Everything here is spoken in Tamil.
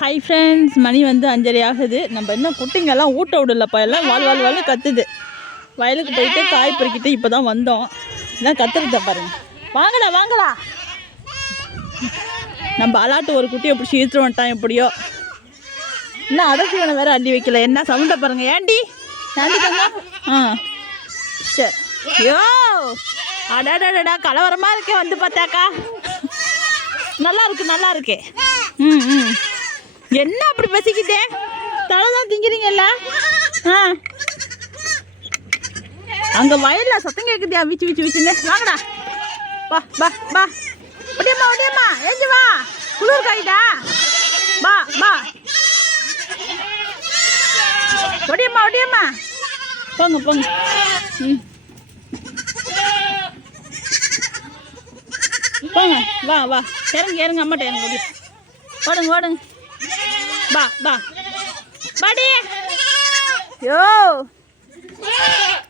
ஹாய் ஃப்ரெண்ட்ஸ், மணி வந்து 5:30 ஆகுது. நம்ம இன்னும் குட்டிங்கெல்லாம் ஊட்ட விடலப்பா. எல்லாம் வாழ் கத்துது. வயலுக்கு போயிட்டு காய் பறிக்கிட்டு இப்போ தான் வந்தோம். இதான் கத்துறத பாருங்க. வாங்கடா வாங்கடா. நம்ம அலாட்டு ஒரு குட்டியை பிடிச்சி இழுத்துட்டு வந்துட்டான். எப்படியோ இன்னும் அடசிவனை வேற அள்ளி வைக்கல. என்ன சவுண்டை பாருங்க. ஏண்டி தங்க. சரி. ஐயோ அடாடாடா, கலவரமாக இருக்கே. வந்து பார்த்தாக்கா நல்லா இருக்கு. என்ன அப்படி பேசிக்கிட்டே தலை தான் திங்கிறீங்கல்ல? அங்கே வயலில் சத்தம் கேட்குதியா? விச்சுன்னு வாங்கடா. வா ஒடியம்மா ஏஞ்சி வா. குளிர் காய்டா. வா ஒடியம்மா போங்க. போங்க. வா இறங்க அம்மாட்ட இறங்க. ஓடுங்க. வா பாடி. யோ